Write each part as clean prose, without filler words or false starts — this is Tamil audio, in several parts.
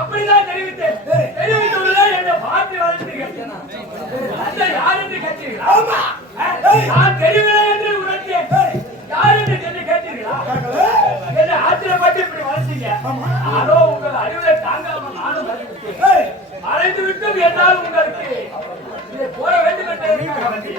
அப்படிதான் தெரிவித்தேன். என்ன பார்த்து வளர்த்தீர்கள். யார் என்று கேட்டீர்களா? நான் தெரியவில்லை என்று உணர்த்தேன். யார் என்று சொல்லி கேட்டீர்களா? என்ன ஆச்சரியப்பட்டு இப்படி வளர்த்தீங்க? அதோ உங்கள் அறிவுரை தாங்காமல் நானும் மறைந்து விட்டும் என்னால் உங்களுக்கு போற வேண்டும் என்று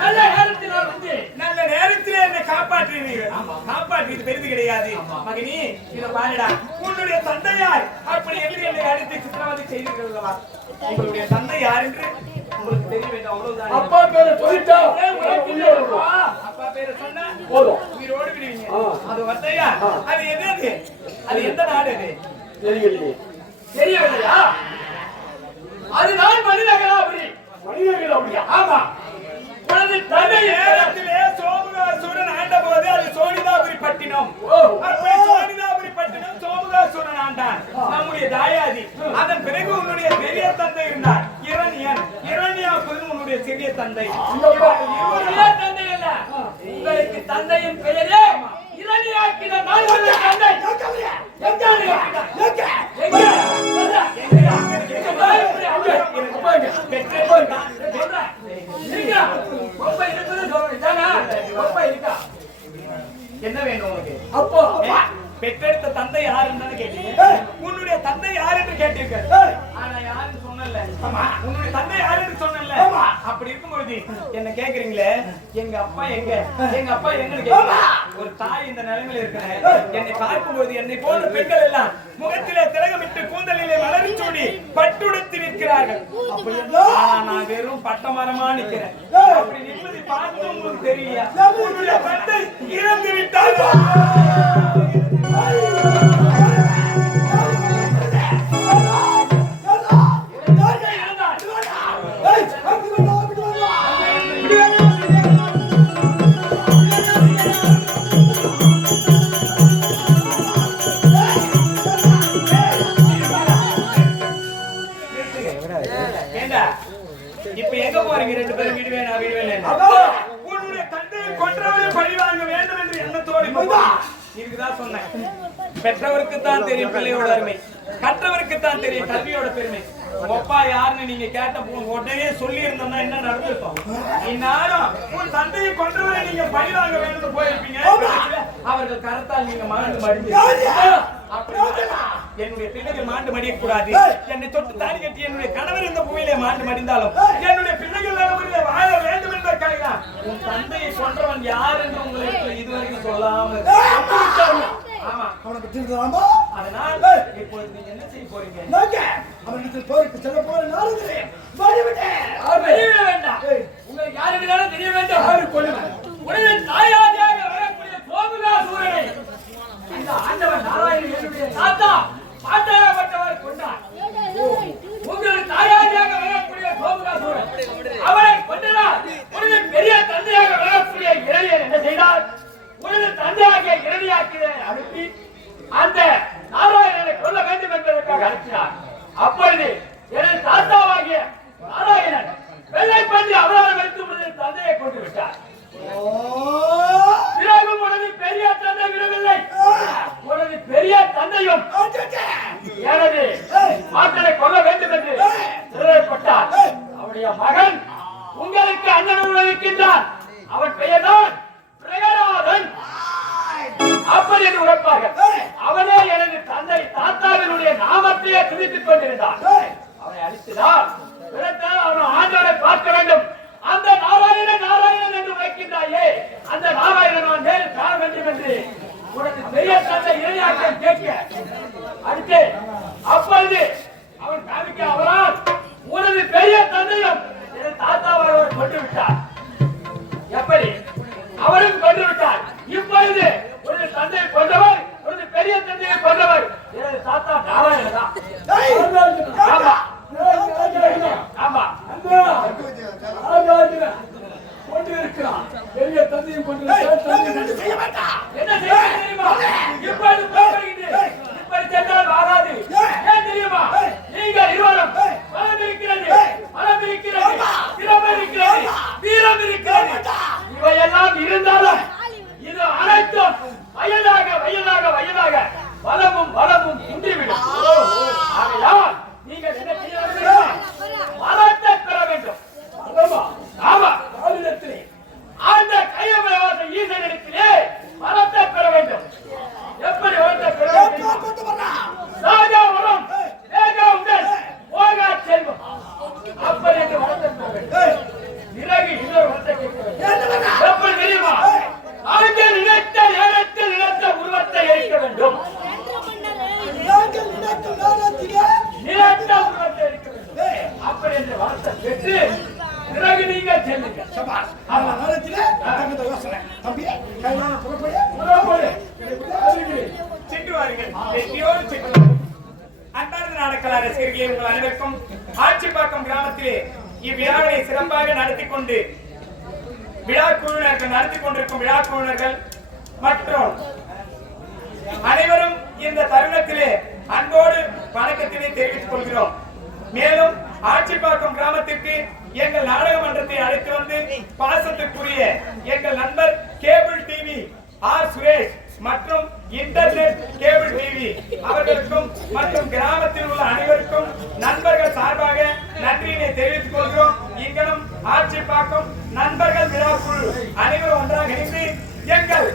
நல்ல நேரத்தில் வந்து நல்ல நேரத்தில் என்னை காப்பாற்றுவீர்கள். காப்பாற்றியது பெரிது கிடையாது மகனி. இதை பாருடா, உன்னுடைய தந்தையார் அப்படி என்று என்னை அடித்து சித்திரவதை செய்தீர்கள். உங்களுடைய தந்தை யார் என்று உங்களுக்கு தெரிய வேண்டும் அவ்வளவுதான். அப்பா பேரை சொல்லிட்டா அப்பா பேரை சொன்னா போதும், உயிரோடு விடுவீங்க. அது வந்தையா? அது என்னது? அது எந்த நாடு? அது தெரியலையே. தெரியவில்லையா? அதுதான் மனிதகலாபுரி. மனிதகலாபுரியா? ஆமா. உனது தந்தை நேரத்திலே சோமுகாசுரன் ஆண்டபோது அது சோனிதாபுரி பட்டினம். அப்படி சோனிதாபுரி பட்டினம் சோமுகாசுரன் ஆண்டான், நம்முடைய தாயாதி. அதன் பிறகு உன்னுடைய பெரிய தந்தை இருந்தார் இரணியன். இரணியாவுக்கு உன்னுடைய சிறிய தந்தை. பெரிய தந்தை அல்ல, உங்களுக்கு தந்தையின் பெயரே இரணியாக்கின நான் ஒரு தந்தை. என்ன வேணும் உனக்கு? அப்பா பெற்றெடுத்த தந்தை யாருன்னு கேட்டீங்க. உன்னுடைய தந்தை யார் என்று கேட்டீர்கள். ஆனா யாருன்னு சொன்னல. உன்னுடைய தந்தை யார் என்று சொன்னல. அப்படி இருக்கும்பொழுது என்ன கேக்குறீங்களே, எங்க அப்பா எங்க, எங்க அப்பா எங்கன்னு கேக்குறீங்க. ஒரு தாய் இந்த நிலைமையில இருக்கிறேன். என்னை பார்க்கும்போது என்னை போன்ற பெண்கள் எல்லாம் முகத்திலே திலகமிட்டு கூந்தலிலே மலர் சூடி பட்டுடுத்தி நிற்கிறார்கள். நான் வெறும் பட்டமரமா நிக்கிறேன். அப்படி நிற்பதை பார்த்து உங்களுக்கு தெரியலையா? உன்னுடைய தந்தை இறந்து விட்டாரா? இப்ப எங்க போறீங்க ரெண்டு பேரும்? வீடு வேணா வீடு வேணா? உன்னுடைய தந்தையை கொன்றவரை பழி வாங்க வேண்டும் என்று எண்ணத்தோடு இதுக்குதான் சொன்னேன். பெற்றவருக்கு தான் தெரியும் பிள்ளையோட அருமை, கற்றவருக்கு தான் தெரியும் கல்வியோட பெருமை. அப்பா யாருன்னு நீங்க கேட்ட உடனே சொல்லி இருந்தோம்னா என்ன நடந்திருக்கும்? இந்நேரம் உன் தந்தையை கொன்றவரை நீங்க பழி வாங்க வேண்டும் போயிருப்பீங்க. அவர்கள் கரத்தால் நீங்க மாண்டு மடிந்து. என்னுடைய பிள்ளைகள் மாண்டு மடிய கூடாது. என்னை தொட்டு தாலி கட்டி என்னுடைய கணவர் இந்த பூமியிலே மாண்டு மடிந்தாலும் என்னுடைய பிள்ளைகள் வாழ வேண்டும் என்பதற்காக உன் தந்தையை கொன்றவன் யார் என்று உங்களுக்கு இதுவரைக்கும் சொல்லாமல். ஆமா, அவனுக்கு தெரியுமா? அதனால் இப்போது நீங்க என்ன செய்ய போறீங்க? அவனுக்கு போருக்கு செல்ல போற நாளுங்களே தெரிய வேண்டாம். உங்களுக்கு யாருக்கு தெரிய வேண்டும். உடனே தாயாதியாக வரக்கூடிய சோமுகாசுரனை இந்த ஆண்டவன் நாராயணன் என்னுடைய தாத்தா பாட்டையாகப்பட்டவர் கொண்டார். உங்களுக்கு தாயாதியாக வரக்கூடிய சோமுகாசுரன் அவரை கொண்டார். உடனே பெரிய தந்தையாக வரக்கூடிய இரணியன் என்ன செய்தார்? உடனே தந்தையாகிய இரணியாக்கினை அனுப்பி அந்த நாராயணனை கொல்ல வேண்டும் என்பதற்காக அனுப்பினார். அப்பொழுது எனது தாத்தாவாகிய நாராயணன் வெள்ளை பன்றி அவரால் வைத்து தந்தையை கொண்டு விட்டார். பிறகு உனது பெரிய தந்தை விடவில்லை. உனது பெரிய தந்தையும் எனது மாட்டனை கொல்ல வேண்டும் என்று சிறைப்பட்டார். அவருடைய மகன் உங்களுக்கு அண்ணனுடன் இருக்கின்றான். அவன் பெயர்தான் பிரகலாதன். அப்படி என்று உரைப்பார்கள். அவனே எனது தந்தை தாத்தாவினுடைய நாமத்தையே துதித்துக் கொண்டிருந்தான். அவனை அழித்துதான் அவன் ஆண்டவனை பார்க்க வேண்டும். அந்த நாராயணன் நாராயணன் என்று உரைக்கின்றாயே, அந்த நாராயணன் நான் நேரில் காண வேண்டும் என்று உனக்கு பெரிய தந்தை இரணியாக்கினை கேட்க அடுத்து அப்பொழுது அவன் காமிக்க அவரால் உனது பெரிய தந்தையும் எனது தாத்தாவை அவர் கொண்டு விட்டார். எப்படி? அவரும் கொண்டு விட்டார். இப்பொழுது ஒரு தந்தையை கொண்டவர், ஒரு பெரிய தந்தையை கொண்டவர் எனது தாத்தா நாராயணன் தான். ஆமா ஆமா கொண்டு இருக்கிறான். பெரிய தந்தையும் கொண்டு என்ன செய்ய தெரியுமா? இப்பொழுது போகிறீர்கள். இப்படி சென்றால் ஆகாது. ஏன் தெரியுமா? நீங்கள் இருவரும் மனம் இருக்கிறது, மனம் இருக்கிறது, திறமை இருக்கிறது, வீரம் இருக்கிறது. இவையெல்லாம் இருந்தாலும் இது அனைத்தும் வயதாக வயதாக வயதாக வளமும் வளமும் குன்றிவிடும். ஆகையால் நீங்கள் என்ன செய்ய வேண்டும்? வளத்தை பெற வேண்டும். ஆமா, அந்த கையமயவாத ஈசனிடத்திலே வளத்தை பெற வேண்டும். எப்படி வளத்தை பெற வேண்டும்? வார்த்தை கேட்டு பிறகு நீங்க செல்லுங்க. சபாஷ். அந்த நேரத்துல தங்கத யோசனை. தம்பி, கையில புறப்படு. சிட்டு வாருங்கள். வெற்றியோடு சிட்டு. அன்பார்ந்த நாடக ரசிகர்களே, உங்கள் அனைவருக்கும் ஆட்சிப்பாக்கம் கிராமத்திலே இவ்விழாவை சிறப்பாக நடத்திக் கொண்டு விழா குழுவினர்கள் நடத்திக் கொண்டிருக்கும் விழா குழுவினர்கள் மற்றும் அனைவரும் இந்த தருணத்திலே அன்போடு வணக்கத்தினை தெரிவித்துக் கொள்கிறோம். மேலும் ஆட்சிப்பாக்கம் கிராமத்திற்கு எங்கள் நாடக மன்றத்தை அழைத்து வந்து பாசத்துக்குரிய எங்கள் நண்பர் கேபிள் டிவி ஆர் சுரேஷ் மற்றும் இன்டர்நெட் கேபிள் டிவி அவர்களுக்கும் மற்றும் கிராமத்தில் உள்ள அனைவருக்கும் நண்பர்கள் சார்பாக நன்றியினை தெரிவித்துக் கொள்கிறோம். இங்கனும் ஆட்சிப்பாக்கம் நண்பர்கள் விழா குழு அனைவரும் ஒன்றாக இணைந்து எங்கள்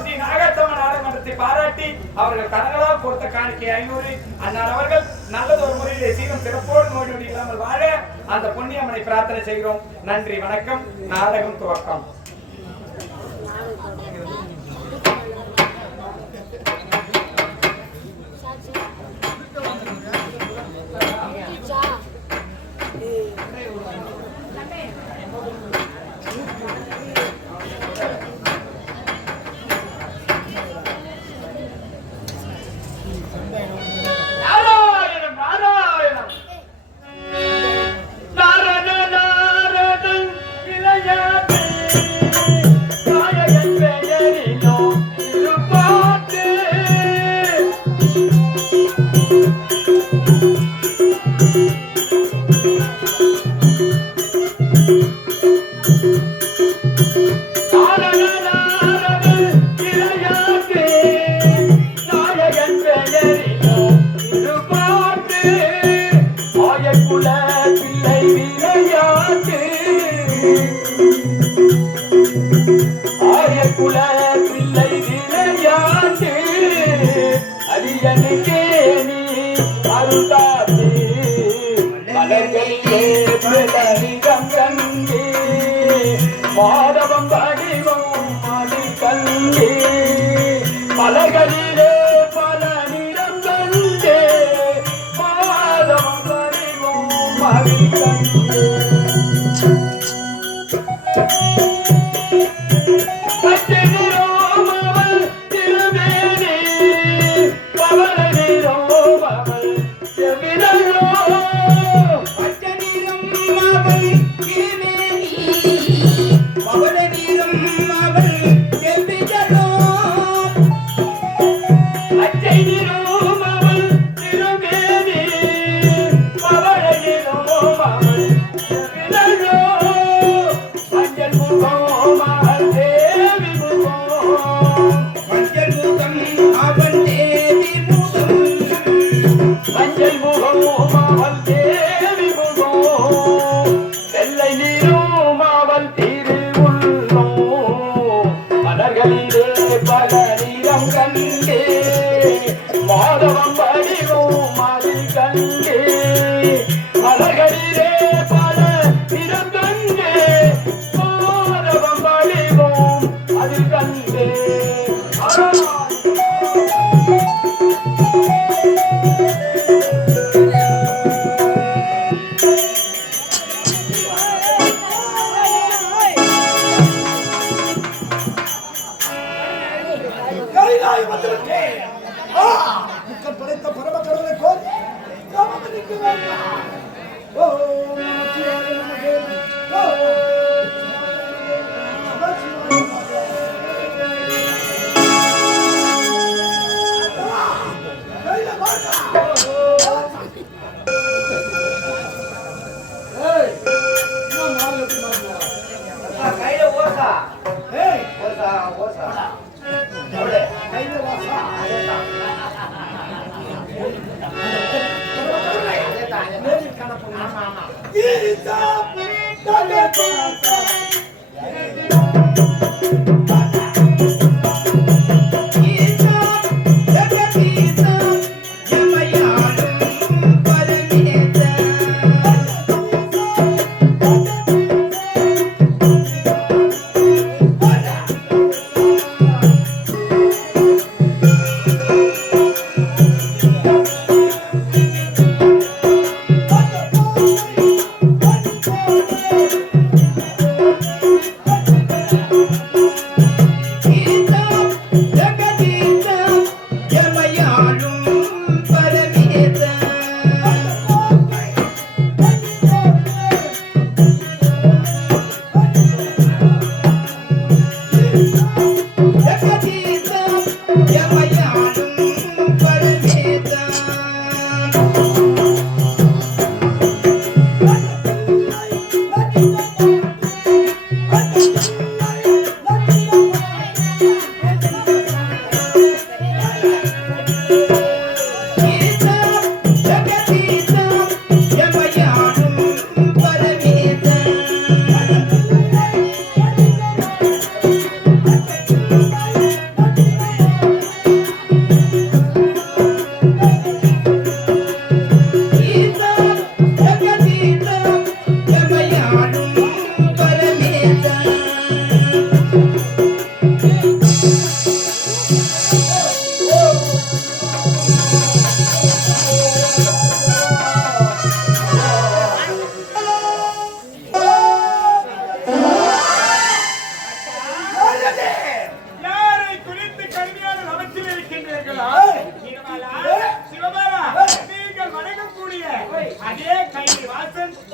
ஸ்ரீ நாகாத்தம்மன் நாடக மன்றத்தை பாராட்டி அவர்கள் கடவுளால் கொடுத்த காணிக்கை 500 அன்னார் அவர்கள் நல்லதொரு முறையிலே சீரும் சிறப்போடு நோய் நொடி இல்லாமல் வாழ அந்த புண்ணியம்மனை பிரார்த்தனை செய்கிறோம். நன்றி, வணக்கம். நாடகம் துவக்கம். மாதவம் வடிவம் மதி கண்டே மலர்களிலே பல நிறம் கண்டே மாதவம் வடிவம் மதி கண்டே பச்சனிரோமவள் திருமேனி பவளனிரோமவள் செவிலோ பச்சனிரோமவள் மாதவம் வடிவம் மதி கண்டே மலர்களிலே பல நிறம் கண்டே மாதவம் வடிவம் அது கண்டே படைத்த பரம கடவுளை கோரி ராமனுக்கு வேண்டாம். ஓ நமச்சிவாய நமகே. ஓ கையில ஓசா ஏய் ஓசா ஓசா கையில வாசா கீதா தங்கதா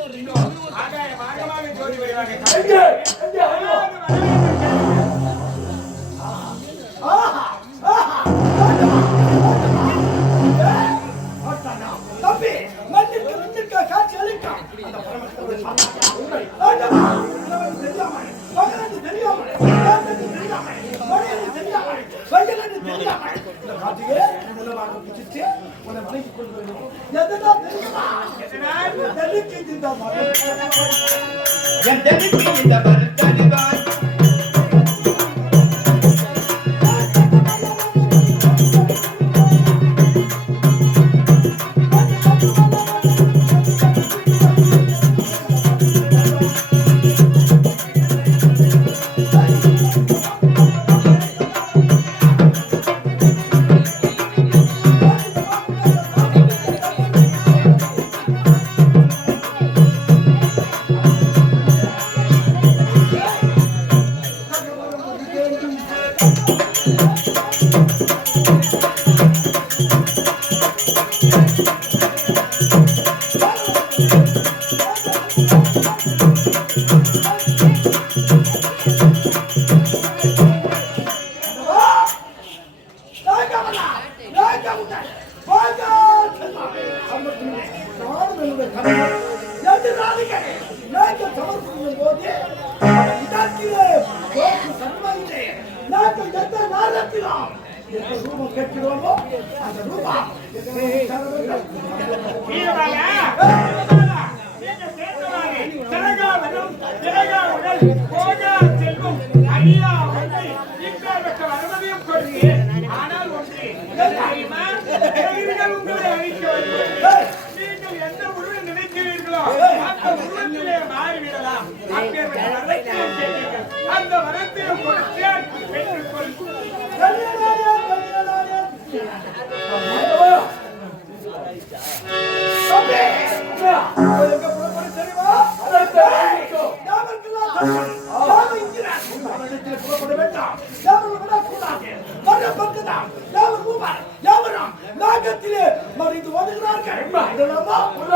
ஆகாய மார்க்கமாக ஜோதி வருவாங்க. எங்கே? எங்கே? ஐயோ! தம்பி மண்ணிற்கு காட்சி அளிக்கும் அந்த பரமசிவனை பார்த்தாயா? உண்மை. தெரியாமல் மகனுக்கு தெரியாமல் தெரியாமல் மணியனுக்கு தெரியாமல் வயலுக்கு தெரியாமல் இந்த காட்சியே உலமாக பிடிச்சு உன்னை வணங்கி கொண்டு வருவோம். எதனா தெரியுமா? தெலுங்கு இந்த மகன் என் தெலுங்கு இந்த மறுக்கடிவான் அந்த வரத்தையும் கொடுத்து பெற்றுக்கொள். நாகத்திலே மறைந்து வருகிறார்கள்.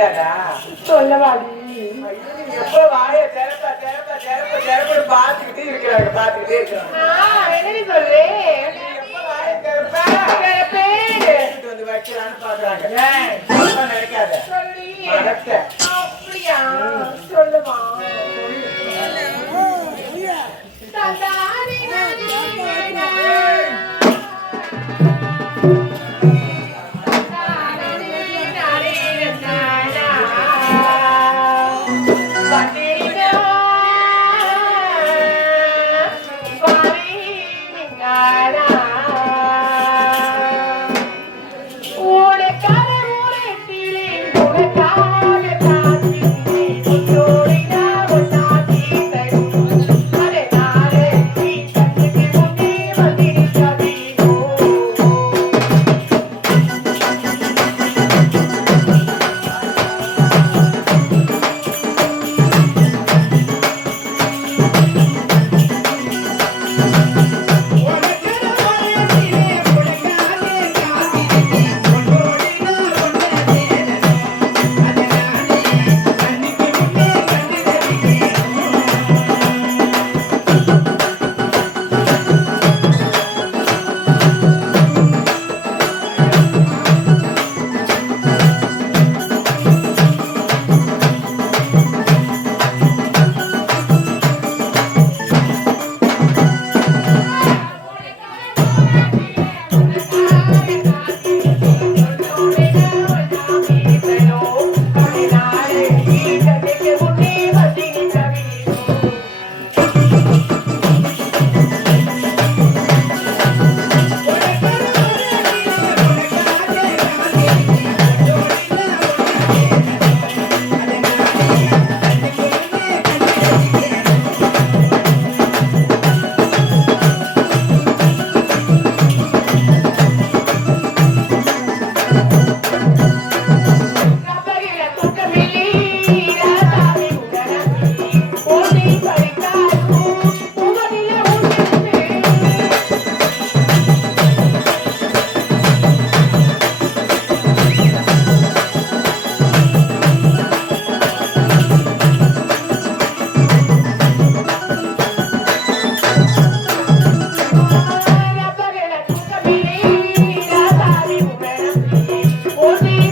தெரியாதா? சொல்லவாடி எப்ப வாயை திறப்ப பார்த்துக்கிட்டே இருக்கிறாங்க. என்னடி சொல்றே எப்ப வாயை திறப்ப வந்து வைக்கிறான்னு பாக்குறாங்க. நினைக்காத அப்படியா சொல்லுமா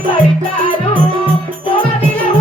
படித்தாலும்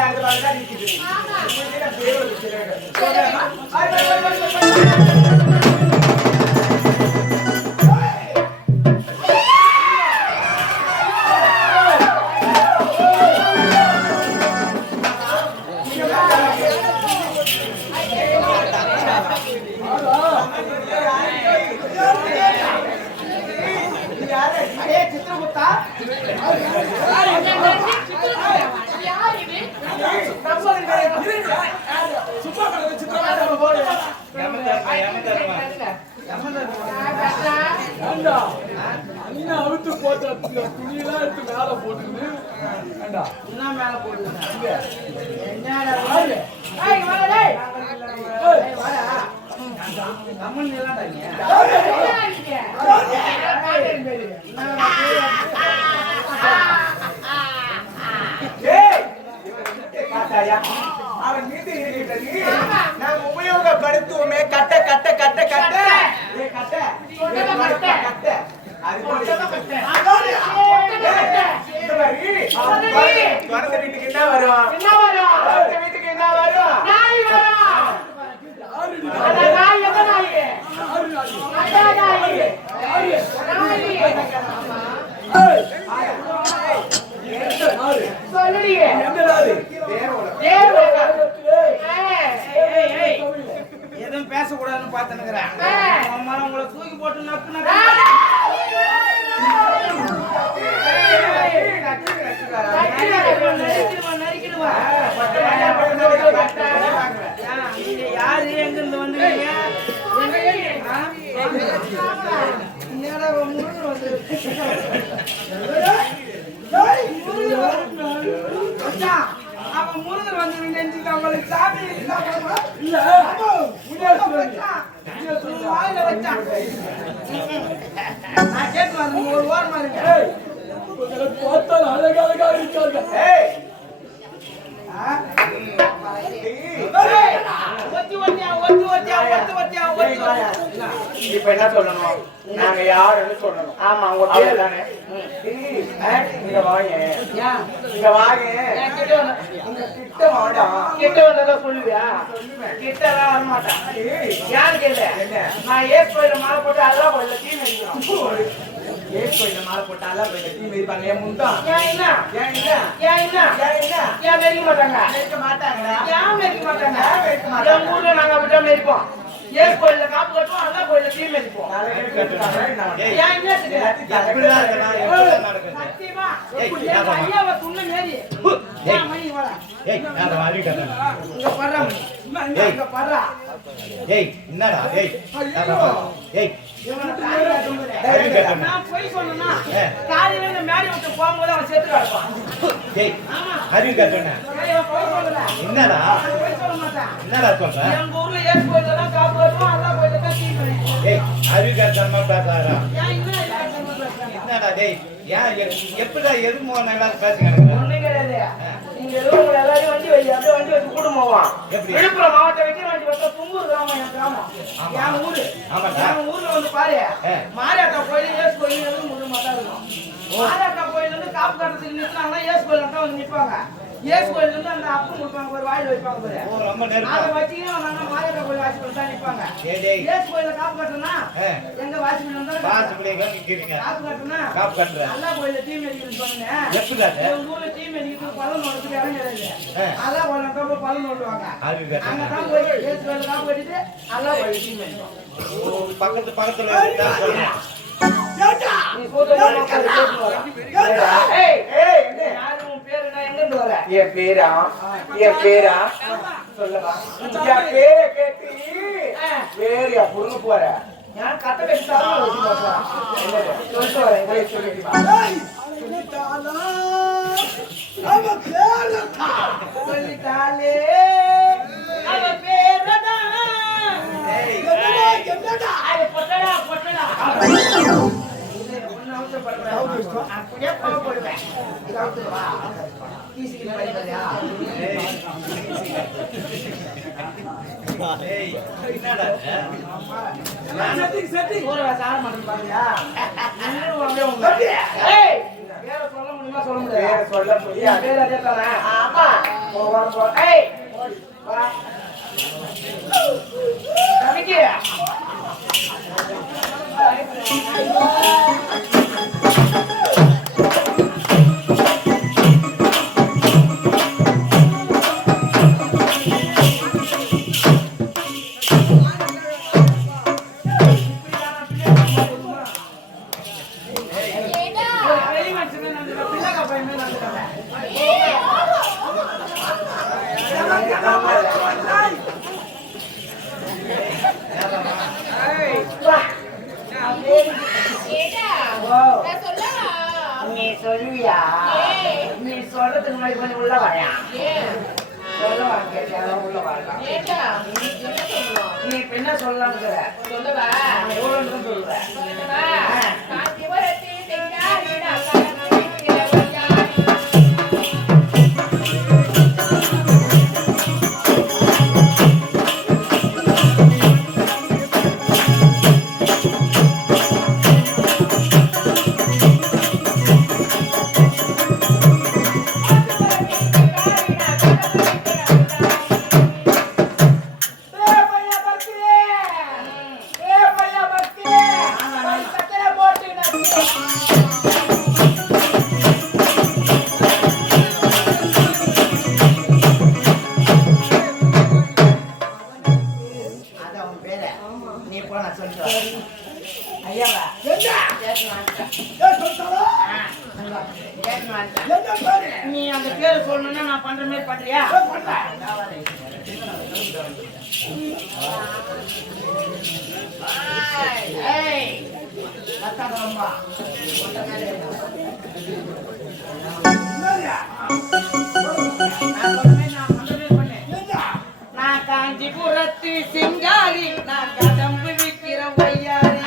அந்த மாதிரி தான் நிக்குது. இப்படி நான் பேர் ஒரு சிலர். சித்திரகுப்தா அவுத்து போட்ட துணியெல்லாம் எடுத்து மேல போட்டுருந்து என்ன மேல போடுங்க அவன் மீது இருக்கிறது நாம் உபயோகப்படுத்துவோமே கட்ட கட்ட கட்ட கட்ட கட்ட கட்ட பிறந்த வீட்டுக்கு என்ன வரும் வீட்டுக்கு என்ன வரும் எதுவும் பேசக்கூடாதுன்னு பாத்துனுக்குறேன் உங்களை தூக்கி போட்டு நக்கு யாரு எங்க இருந்து வந்தீங்க அப்ப முருகர் வந்து நினைச்சுட்டு அவங்களுக்கு சாமி இல்ல வாயில வச்சான் நான் கேட்டு வரேன் ஒரு ஓரமா இருக்கேன் பார்த்தால் அழகழகா இருக்காங்க இப்ப என்ன சொல்லணும் நாங்க யாருன்னு சொல்லணும் ஆமா உங்க பேர் தானே இங்க வாங்க இங்க வாங்க உங்க கிட்ட வாடா கிட்ட வந்ததா சொல்லுவியா கிட்ட வர மாட்டான் யாரு கேள்வி நான் ஏன் கோயில மாலை போட்டு அதெல்லாம் கோயில தீ நினைக்கிறோம் ஏன் கோயில மாலை போட்டு அல்ல போயில தீ மிதிப்பாங்க ஏன் முந்தான் ஏன் என்ன ஏன் என்ன ஏன் என்ன ஏன் என்ன ஏன் மெரிக்க மாட்டாங்க நினைக்க மாட்டாங்களா ஏன் மெரிக்க மாட்டாங்க எங்க ஊர்ல நாங்க அப்படிதான் மெரிப்போம் ஏன் கோயில காப்பு கட்டுவோம் அல்ல கோயில தீ மிதிப்போம் ஏன் என்ன சத்தியமா ஐயாவை துண்ணு மேரி மணி வர இங்க படுறா இங்க படுறா என்னடா நான் போய் சொன்னா காலையில இந்த மேடி விட்டு போகும்போது அவன் செத்து கிடப்பான் அறிவு கட்டண போய் சொல்லல என்னடா போய் சொல்ல மாட்டான் என்னடா சொல்ற எங்க ஊர்ல ஏன் கோயில தான் காப்பு கட்டுவோம் அல்ல கோயில தான் தீ மிதிப்போம் அறிவு கட்டணமா பேசாரா ஏன் இன்னும் என்னடா எப்படா எதுமோ நல்லா பேசுங்க ஒண்ணும் கிடையாது நீங்க ஏதோ உங்களை எல்லாரையும் வண்டி வை அப்படியே வண்டி வச்சு கூட்டு போவான் விழுப்புரம் மாவட்டம் வைக்கிற வண்டி வச்சா தும்பூர் கிராமம் என் கிராமம் என் ஊரு என் ஊர்ல வந்து பாரு மாரியாட்டா கோயில் ஏசு கோயில் எதுவும் முழுமா தான் இருக்கும் மாரியாட்டா கோயில் வந்து காப்பு கட்டுறதுக்கு நிறுத்தினாங்கன்னா ஏசு கோயில் தான் வந்து நிற்பாங்க ஏசு கோயில் வந்து அந்த அப்பு கொடுப்பாங்க ஒரு வாயில் வைப்பாங்க பாரு ரொம்ப நேரம் அதை வச்சுக்கிட்டு வந்தாங்கன்னா மாரியாட்டா கோயில் வாசிப்பல் தான் நிற்பாங்க ஏசு கோயில காப்பு கட்டுனா எங்க வாசிப்பல் வந்தா காப்பு கட்டுனா காப்பு கட்டுற அல்லா கோயில தீ மெதிக்கிறது சொன்னேன் எப்படா உங்க ஊர்ல தீ மெதிக்கிறது பலன் ஓடுறதுக்கு இடம் கிடையாது அல்லா கோயில தான் பலன் ஓடுவாங்க அறிவு கட்டண அங்க தான் போய் ஏசு கோயில காப்பு கட்டிட்டு அல்லா கோயில தீ மெதிப்போம் பக்கத்துல இருந்தா சொல்றேன் நீ போட்டு ஏய் ஏய் யாரு உன் பேரு நான் எங்க இருந்து வர என் பேரா சொல்லவா என் பேரை கேட்டு வேறியா புரிஞ்சு போற நான் கட்ட கட்டி தான் வச்சு போறேன் சொல்லிட்டு வரேன் இதை சொல்லிட்டு சொல்லிட்டாலே அவ பேரடா அது பொட்டடா பொட்டடா ஒன்னு அவசரப்படுறேன் அப்படியே போடுவேன் இது அவசரமா கீசிக்கிட்டு படிப்பறியா சார மாட்டேன் பாருயா சொல்ல முடியுமா சொல்ல முடியாது சொல்ல முடியாது பேர் அதே தானே ஆமா ஏய் வா கமிட்டி நீ சொல்லுவியா நீ சொல்றதுக்கு முன்னாடி கொஞ்சம் உள்ள வாயா சொல்லுவா கேட்டாலும் உள்ள வரலாம் நீ இப்ப என்ன சொல்லலாம்ங்கிற எவ்வளவு சொல்லுவேன் நீ அந்த பேரு சொல்லணும்னா நான் பண்ற மாதிரி பண்றியா நான் காஞ்சிபுரத்து சிங்காரி நான் கடம்பு விற்கிற வையாரி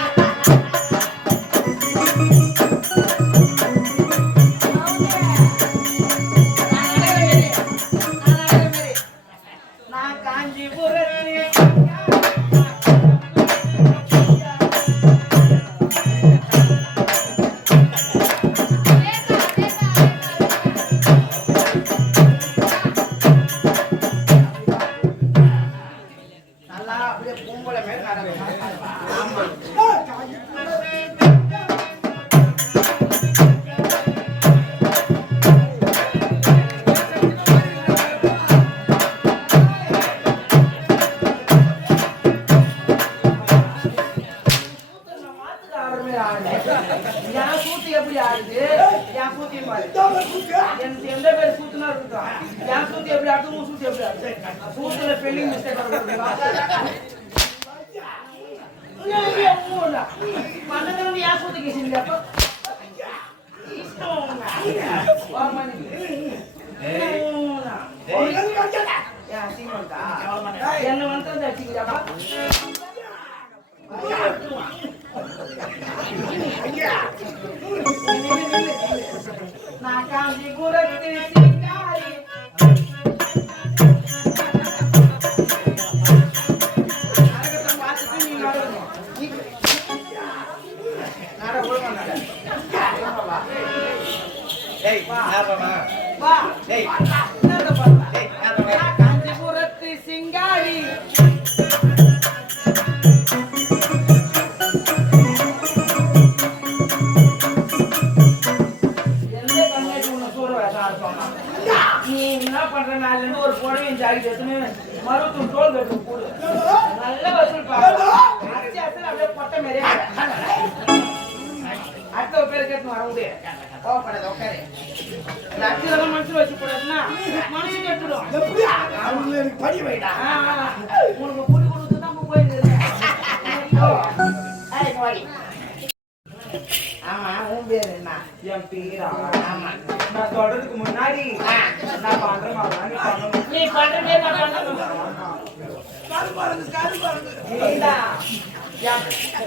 எந்த பேர் சூத்துனா இருக்கும் என் சூத்து எப்படி ஆடுது உன் சூத்து எப்படி ஆடுது சூத்துல ஸ்பெல்லிங் மிஸ்டேக் பண்ணது என் சூத்து கேசிங்க அப்போ என்ன வந்து வச்சுக்கிட்டாப்பா நான் காஞ்சி குரத்து சிங்காரி பார்த்துட்டு நீ நடக்கணும் காஞ்சி குரத்து சிங்காரி நீ என்ன பண்ற நாள்ல இருந்து ஒரு புடவையும் ஜாக்கெட் எடுத்துன்னு மருத்துவம் டோல் கட்டு போடு நல்ல வசூல் பாரு அப்படியே பொட்டை மாரி அடுத்த பேர் கேட்டு வர முடியாது கோவப்படாத உட்காரு அச்சதெல்லாம் மனசுல வச்சு கூடாதுன்னா மனசு கட்டுடும் படி வைடா உனக்கு புடி கொடுத்து தான் போயிட்டு ஆமா உன் பேர் என்ன என் பேரா ஆமா நான் சொல்றதுக்கு முன்னாடி நான் பண்றேன் நீ பண்றதே நான்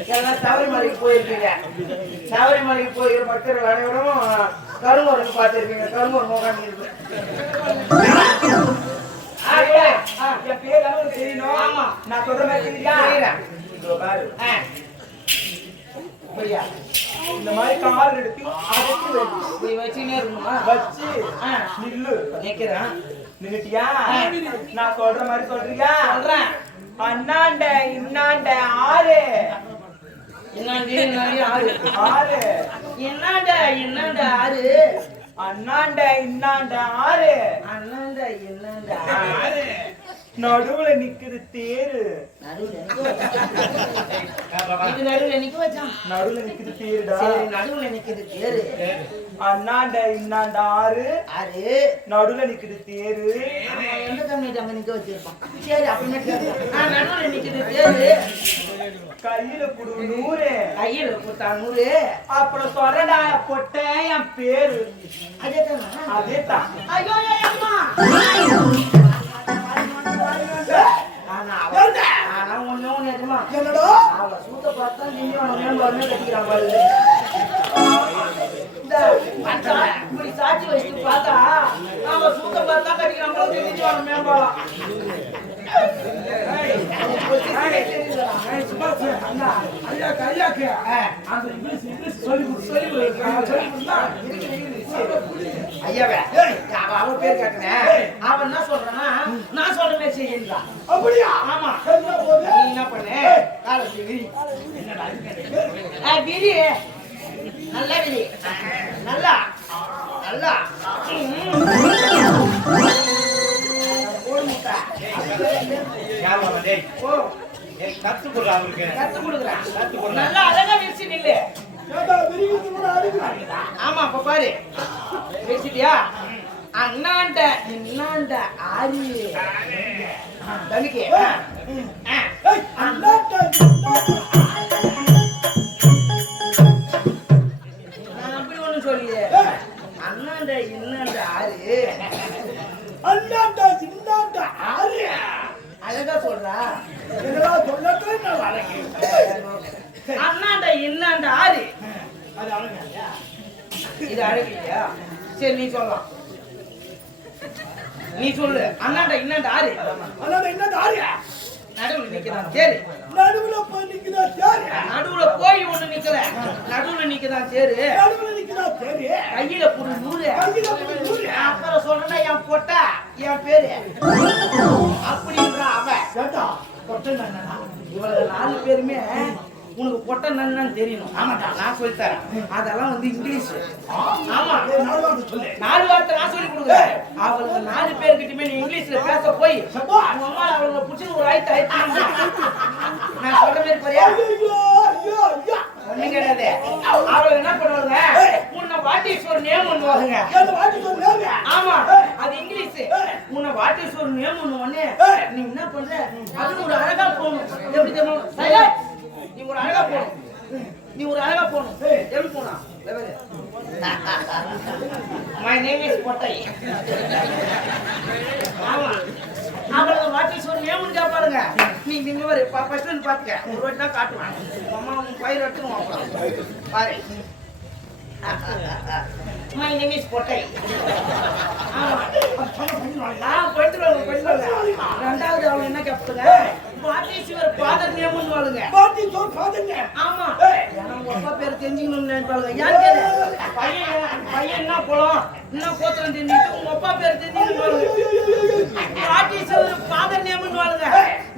எல்லாம் சபரிமலைக்கு போயிருக்கீங்க சபரிமலைக்கு போயிருக்கிற மக்கள் அனைவரும் கருமூருக்கு பார்த்திருக்கீங்க கருமூர் முகாம் இருக்கு என் பேர் தெரியணும் ஆமா நான் சொல்ற மாதிரி இந்த மாதிரி கால் எடுத்து வச்சுனே இருக்கணுமா வச்சு நில்லு நிக்கிறேன் நின்னுட்டியா நான் சொல்ற மாதிரி சொல்றியா சொல்றேன். அண்ணாண்ட இன்னாண்ட ஆறு என்னாண்டி ஆறு ஆறு என்னாண்ட ஆறு அண்ணாண்ட இன்னாண்ட ஆறு என்னாண்ட ஆறு நடுவுல நிக்குது தேரு நடுவுல நிக்க வச்சான். நடுவுல நிக்குது தேருடா சரி, நடுவுல நிக்குது தேரு. அண்ணாண்ட இன்னாண்ட ஆறு ஆறு நடுவுல நிக்குது தேரு அவன் எந்த கம்மிட்டு அங்க நிக்க வச்சிருப்பான். சரி, அப்படின்னா கேட்கலாம். நடுவுல நிக்குது தேரு. கையில குடு 100 கையில கொடுத்தா 100. அப்புறம் சொல்றடா பொட்ட என் பேரு அதேதானா? அதேதான் ஐயோ அம்மா. ஆனா ஒண்ணு நிஜமா. என்னடா அவ சூத்த பார்த்தா நீங்க மேம்பாடு கட்டிக்கிறான் பாரு. இப்படி சாட்சி வச்சுட்டு பார்த்தா அவ சூத்த பார்த்தா கட்டிக்கிறான் போது நீங்க மேம்பாடு. ஐயாவே, அவ பேர் கேட்டனே. அவன் என்ன சொல்றான்? நான் சொல்ற மாதிரி செய்யலாம். அப்படியா? ஆமா. என்ன போது? நீ என்ன பண்ணு? காலை விரி. விரி. நல்லா விரி. நல்லா. நல்லா. ஒரு முட்டை. யாரம்மா டேய்? ஓ, கத்து கொடுறா அவருக்கு. கத்து கொடுக்குறேன். கத்து கொடுறா. நல்லா அழகா விரிச்சு நில்லு. ஏண்டா விரிவித்து கூட அடிக்கிறாங்க. ஆமா, அப்ப பாரு. விரிச்சிட்டியா? அண்ணாண்ட இன்னாண்ட ஆறு தனிக்கு. ஏய், அண்ணாட்ட நான் அப்படி ஒண்ணு சொல்லியே. அண்ணாண்ட இன்னாண்ட ஆறு அண்ணாட்ட இன்னாட்ட ஆறு. அழகா சொல்றா. என்னடா சொல்லட்டும் நான் வரேன். அண்ணாண்ட இன்னாண்ட ஆறு. அது அழகா? இது அழகு இல்லையா? சரி, நீ சொல்லலாம். நீ சொல்லு. அண்ணாண்ட இன்னாண்ட ஆறு. அண்ணாட்ட இன்னாட்ட ஆறு. நடுவுல நிக்கிறான். சரி, நடுவுல போய் நிக்குதா தேரு. நடுவுல போய் ஒண்ணு நிக்கல. நடுவுல நிக்கிறான். சரி, நடுவுல நிக்குதா தேரு. கையில புடு 100. கையில புடி 100. அப்புறம் சொல்றேன்னா என் பொட்டா என் பேரு அப்படின்ற அவ. ஏண்டா கொட்டை நன்னா. இவங்க 4 பேருமே உனக்கு பொட்ட நன்னு தெரியணும். ஆமாடா, நான் சொல்லித்தரேன். அதெல்லாம் வந்து இங்கிலீஷ். ஆமா, நாலு வார்த்தை சொல்லு. 4 வார்த்தை நான் சொல்லி கொடுக்குறேன். அவளுக்கு 4 பேர்கிட்டயுமே நீ இங்கிலீஷ்ல பேச போய் சப்பா. அவங்க அம்மா அவங்கள புடிச்சு ஒரு ஆயிட்டு நான் சொல்ற மாதிரி பாரியா? ஐயோ ஐயோ ஐயா. ஒண்ணும் கிடையாது. அவளை என்ன பண்ணுவாங்க? உன்னை வாட் இஸ் யுவர் நேம் பண்ணுவாங்க. ஏண்டா வாட்டி சொல்லுங்க. ஆமா, அது இங்கிலீஷ். உன்னை வாட் இஸ் யுவர் நேம் பண்ணுவானே. நீ என்ன பண்ற? அது ஒரு அழகா போகணும். எப்படி தெரியுமா? சைலண்ட். நீ ஒரு அழகா போகணும். நீ ஒரு அழகா போகணும். எப்படி போனா? மை நேம் இஸ் பொட்டை. ஆமா, அவளுக்கு வாட் இஸ் யுவர் நேம்னு கேட்பாருங்க. நீங்க இங்க வர ஃபர்ஸ்ட் வந்து பாத்துக்க. ஒரு வாட்டி தான் காட்டுவேன். அம்மா உன் பயிர் எடுத்துக்குவோம். பாரு. மை நேம் இஸ் பொட்டை. ஆமா, படிச்சுருவாங்க. ரெண்டாவது அவங்க என்ன கேட்பாங்க? வாட் இஸ் யுவர் ஃபாதர் நேம்னு வாழுங்க. வாட்டி சொல் ஃபாதர் நேம். ஆமா, எனக்கு அப்பா பேர் தெரிஞ்சுக்கணும்னு நினைப்பாங்க. ஏன் கேளு? பையன் என்ன குளம் என்ன கோத்திரம் தெரிஞ்சுட்டு உங்க அப்பா பேர் தெரிஞ்சுக்கணும். வாட் இஸ் யுவர் ஃபாதர் நேம்னு வாழுங்க.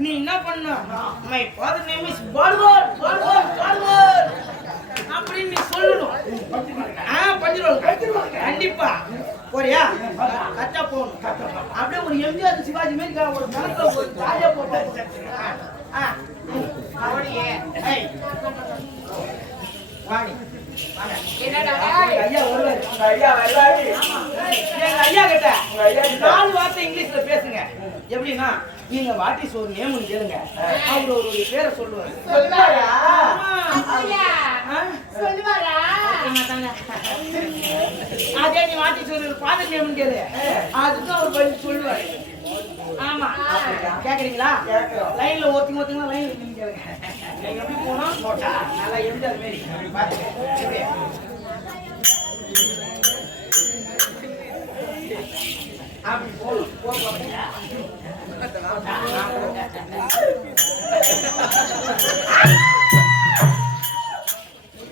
நீ என்ன பண்ண? மை ஃபாதர் நேம் இஸ் பால்வர் பால்வர் பால்வர் அப்படின்னு நீ சொல்லணும். பண்ணிடுவாங்க கண்டிப்பா. போறியா? கச்சா போகணும். அப்படியே ஒரு எம்ஜிஆர் சிவாஜி மாதிரி ஒரு கணக்குல ஒரு ராஜா போட்டு அவனையே வாணி ஐயா வருவாரு. ஐயா வரலாடி எங்க ஐயா கிட்ட உங்க ஐயா கிட்ட 4 வார்த்தை இங்கிலீஷ்ல பேசுங்க. எப்படின்னா, நீங்க வாட் இஸ் யுவர் நேம்னு கேளுங்க. அவர் ஒரு பேரை சொல்லுவாரு. சொல்லுவாரா? சொல்லுவாரா? அதே நீ வாட் இஸ் யுவர் ஃபாதர் நேம்னு கேளு. அதுக்கு அவர் பதில் சொல்லுவாரு. ஆமா, கேக்குறீங்களா? லைன்ல ஒருத்தங்க லைன்ல நின்னு கேளுங்க. நீங்க எப்படி போனா நோட்டா நல்லா எம்ஜிஆர் மாதிரி பாத்துங்க. எப்படி? அப்படி போறீங்க.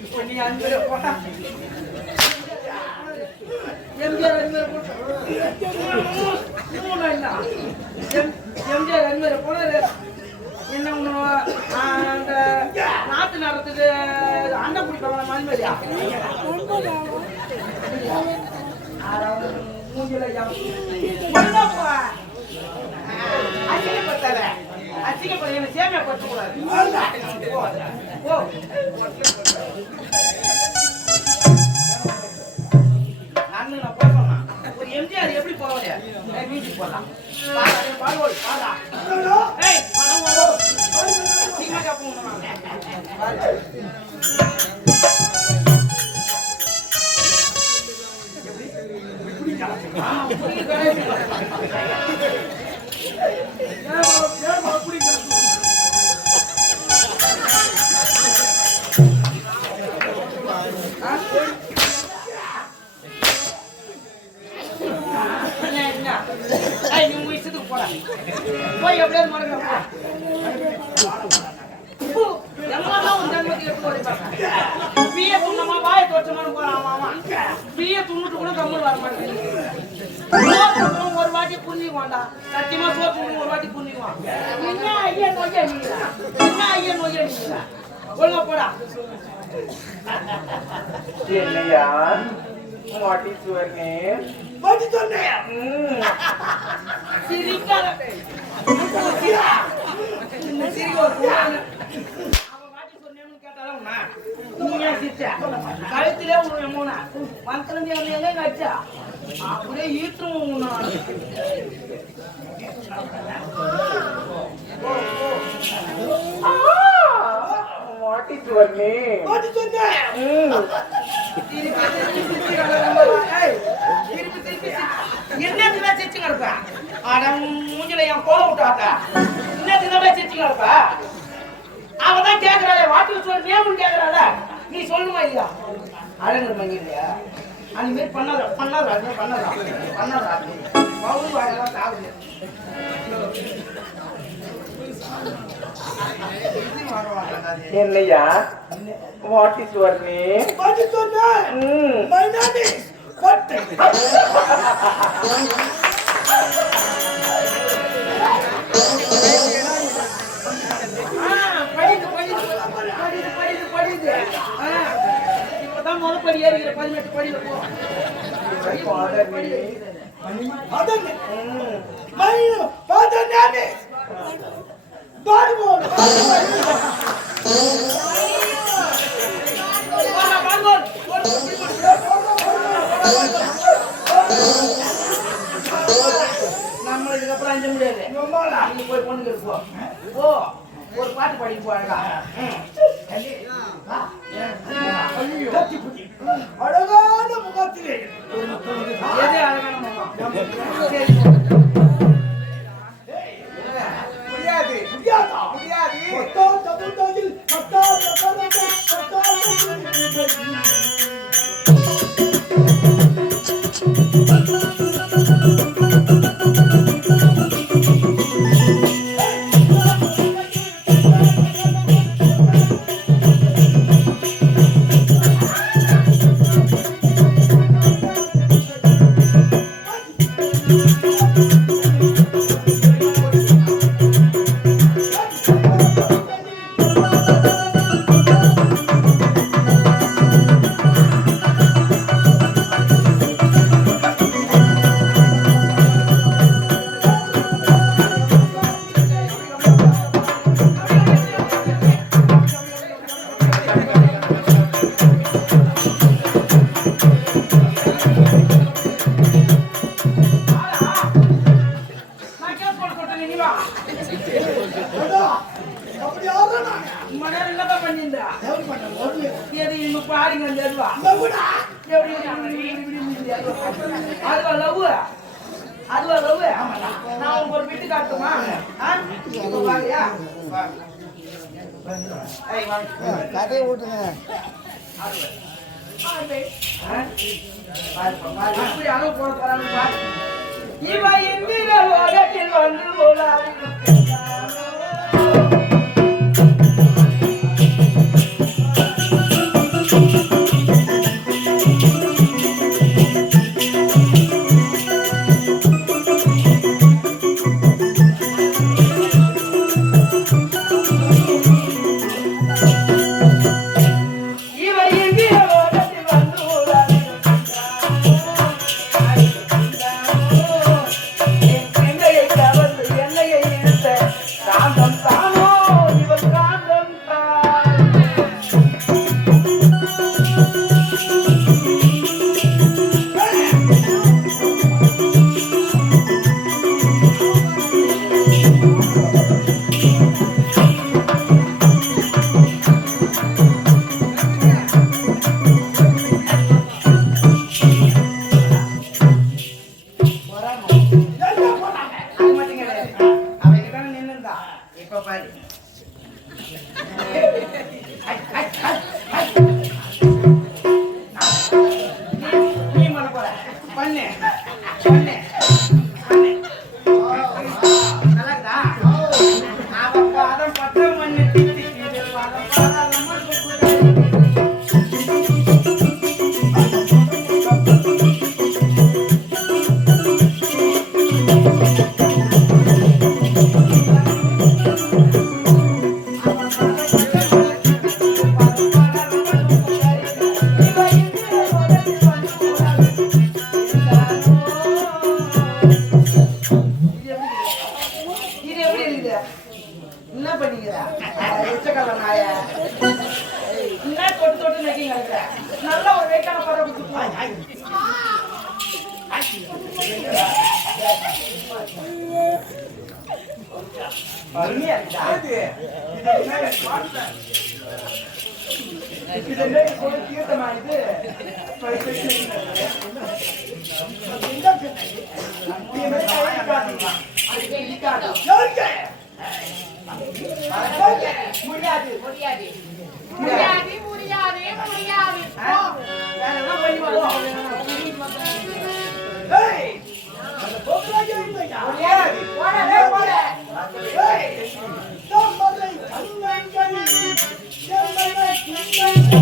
இப்போ நீ அங்க போனா எம்ஜிஆர் அன்மேல போட்டு எம்ஜிஆர் அன்மேல போன என்ன ஒண்ணு அந்த நாட்டு நடத்துக்கு அண்டை பிடிப்பாங்க மணிமேலியா அசிங்கப்படுத்தாத அசிங்கப்பட என்ன சேமியா படுத்த கூடாது நான் போறேன் ஒரு எம்ஜிஆர் எப்படி போவாங்க மியூசிக் போடலாம் பாடுவோம் பாடா ஏய் சீக்கிரம் போகணும் போய் எப்படியாவது மறக்க பிஏ துண்ணமா வாய தோற்றமான போறான் பிஏ துண்ணுட்டு கூட கம்மல் வர மாட்டேன் ஒரு வாட்டி புரிஞ்சுக்குவான்டா சத்தியமா சோப்பு ஒரு வாட்டி புரிஞ்சுக்குவான் என்ன ஐயா நோய்யா நீங்களா என்ன ஐயா நோய்யா நீங்களா ஒழுங்கா போடா என்னையா What is your name? What is your name? சிரிக்காத கழுத்திலே மூணா மந்திரம் எங்க வச்சா அப்படியே ஈட்டும் What is your name? What is your name? என்னதுல சிரிச்சு கிடப்ப அட மூஞ்சில என் கோல விட்டாக்கா என்னதுல சிரிச்சு கிடப்ப அவதான் கேக்குறாளே வாட்டு சொல்ல நேமுன்னு கேக்குறாள நீ சொல்லுமா இல்லையா அழகு மங்கி இல்லையா அந்த மாதிரி பண்ணாதா மவுளு வாங்கலாம் சாகுது என்னையா What is your name? What is your name? My name is what? இப்பதான் முதல் படி ஏறிக்கிற 18 படியில போ My father name is Barmon. நம்ம இதுக்கப்புறம் அஞ்ச முடியாது நீ போய் பொண்ணுக்கு போ போ ஒரு பாட்டு பாடி போறா அழகான முகத்திலே எது அழகான முகம் முடியாது முடியாதா முடியாது கொட்டா தபுதாயில் கொட்டா தபரக கொட்டா அதுவா லவ் நான் உங்களுக்கு ஒரு பிட்டு காட்டுமா கதையை விட்டுங்க அப்படி அளவு போட போறாங்க இவ எந்திர உலகத்தில் வந்து போலாது இருந்தா இப்ப பாரு நீ பண்ண போற பண்ணு பண்ணு பண்ணு நல்லா இருக்கா அவ பாதம் பத்த மண்ணு திட்டிக்கிது பாதம் பாதம் என்ன பண்ணிக்கிறா எச்சக்கல்ல நாய என்ன தொட்டு தொட்டு நக்கிங்க நல்ல ஒரு வேக்கான படம் கொடுத்து அருமையா இருக்கா இது என்ன கோயில் தீர்த்தமா இது முடியாது முடியாது முடியாது முடியாது முடியாது வேறெல்லாம் பண்ணி வரோம் ஏய் அந்த போகலாக இருந்தயா முடியாது போடா போடா ஏய் நம்மளை அண்ணங்கை நம்மளை கிண்ணங்கை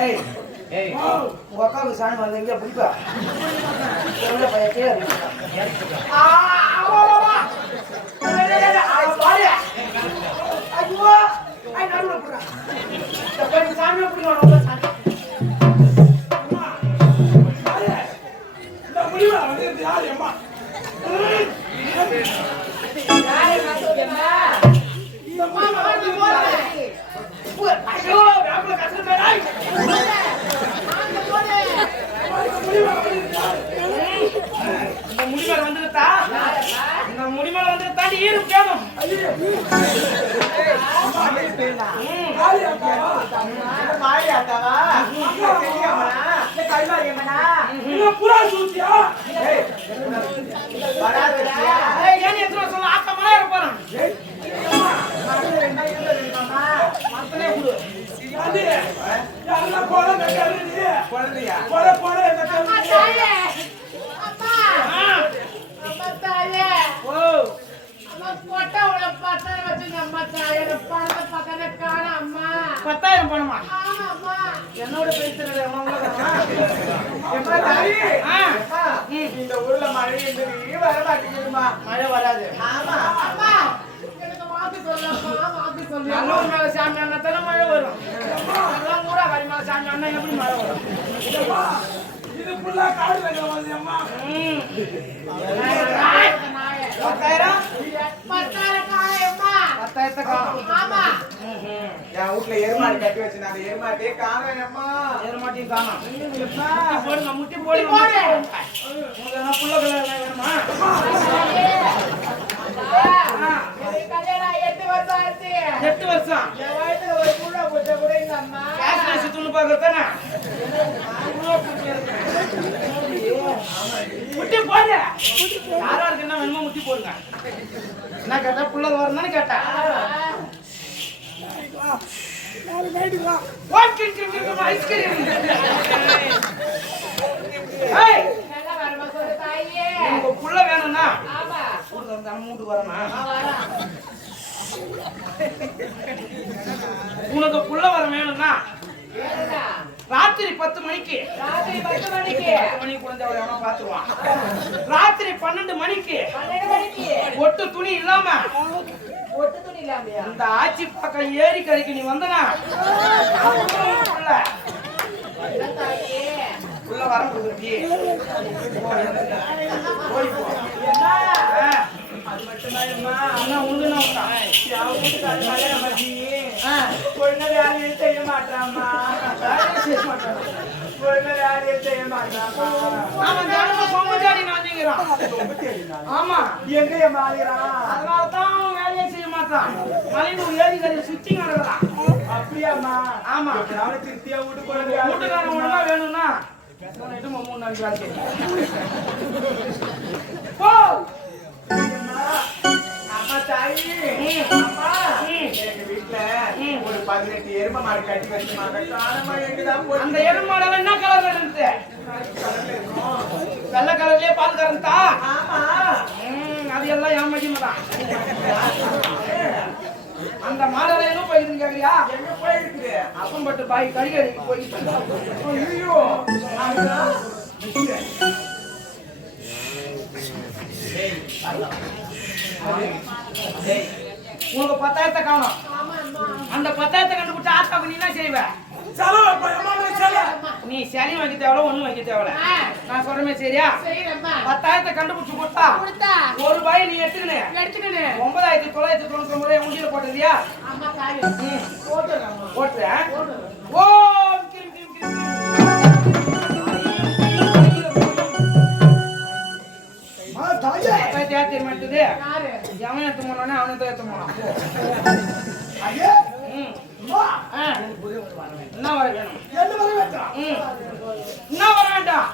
ஏய் ஏய் உங்க அக்காவுக்கு சாமி வந்து எங்க பிடிப்பா எவ்வளோ பையக்கே சாமி பிடிக்கணும் இந்த முடிவை வந்து யார் அம்மா இந்த முடிமலை வந்து தாண்டி ஈரு கேணும் புறா சூத்தியா ஏன் எத்தனை சொல்ல ஆத்த மழை இருப்பான் குழந்தையா பத்தாயிரம் பணமா என்னோட பேசுறது இந்த ஊர்ல மழை இருந்தது வர மாட்டேங்குதுமா. மழை வராது நல்லூர் மேல சாமி அண்ணா தானே மழை வரும் எல்லாம் கூட கறி மேல சாமி அண்ணா எப்படி மழை வரும் இது ஃபுல்லா காடுல வந்து அம்மா பத்தாயிரம் பத்தாயிரத்தை காணும் என் வீட்டுல எருமாடு கட்டி வச்சு அந்த எருமாட்டையே காணவேம்மா. ஏறமாட்டியும் காணும் போடுங்க முட்டி போடுங்க உங்களுக்கு புள்ள கல்யாணம் வேணுமா எட்டு வருஷம் காசு துணி பார்க்கறதானே முட்டி போடு யாரா இருக்குன்னா வேணுமா முட்டி போடுங்க என்ன கேட்டா புள்ள வரணும்னு கேட்டா ஐஸ்கிரீம் உங்க புள்ள வேணும்னா மூட்டு வரணும் உனக்கு புள்ள வர வேணும்னா ராத்திரி 10 மணிக்கு 10 மணிக்கு குழந்தை எவனோ பாத்துருவான் ராத்திரி 12 மணிக்கு ஒட்டு துணி இல்லாம இந்த ஆச்சி பக்கம் ஏரி கரைக்கு நீ வந்தனா உள்ள வர முடியுது அது மட்டுமா பொண்ணு வேலையை செய்ய மாட்டாமா. பொண்ணு வேலையை செய்ய மாட்டாமா. ஆமா எங்க மாறுகிறான்? அதனாலதான் அவன் வேலையை செய்ய மாட்டான் மலையூர் ஏரி கரையை சுத்தி நடக்கிறான் அப்படியாம்மா? ஆமா நாளை திருப்தியா வீட்டு வீட்டுக்காரன் ஒழுங்கா வேணும்னா 3 நாளைக்கு வேலை போ அம்மா தாயி அம்மா எங்க வீட்டுல ஒரு 18 எருமை மாடு கட்டி வச்சுமாங்க. காலமா எங்கதான் போய் அந்த எருமாடல என்ன கலர்ல இருந்துச்சு வெள்ளை கலர்லயே பால் கறந்தா ஆமா அது எல்லாம் என் மகிமைதான் அந்த மாடல எங்க போயிருக்குன்னு கேக்குறியா எங்க போயிருக்குது? அப்பம்பட்டு பாய் கறிகறிக்கு போயிட்டு ஐயோ உனக்கு 10,000 காணும் அந்த 10,000 கண்டுபிடிச்ச ஆத்தாக்கு நீ என்ன செய்வ நீ சனி வைக்க தேவையில்ல ஒண்ணும் வைக்க தேவையில்ல நான் சொல்றமே சரியா 10,000 கண்டுபிடிச்சு கொடுத்தா ஒரு பாய் நீ எடுத்துக்கினு 9,999 உண்டியில போட்டதியா போட்டுறேன் ஓ தெரியுமாட்டுது எவன் எடுத்து போனோடனே அவனை தான் எடுத்து போனான் என்ன வர வேணும் என்ன வர வேண்டாம்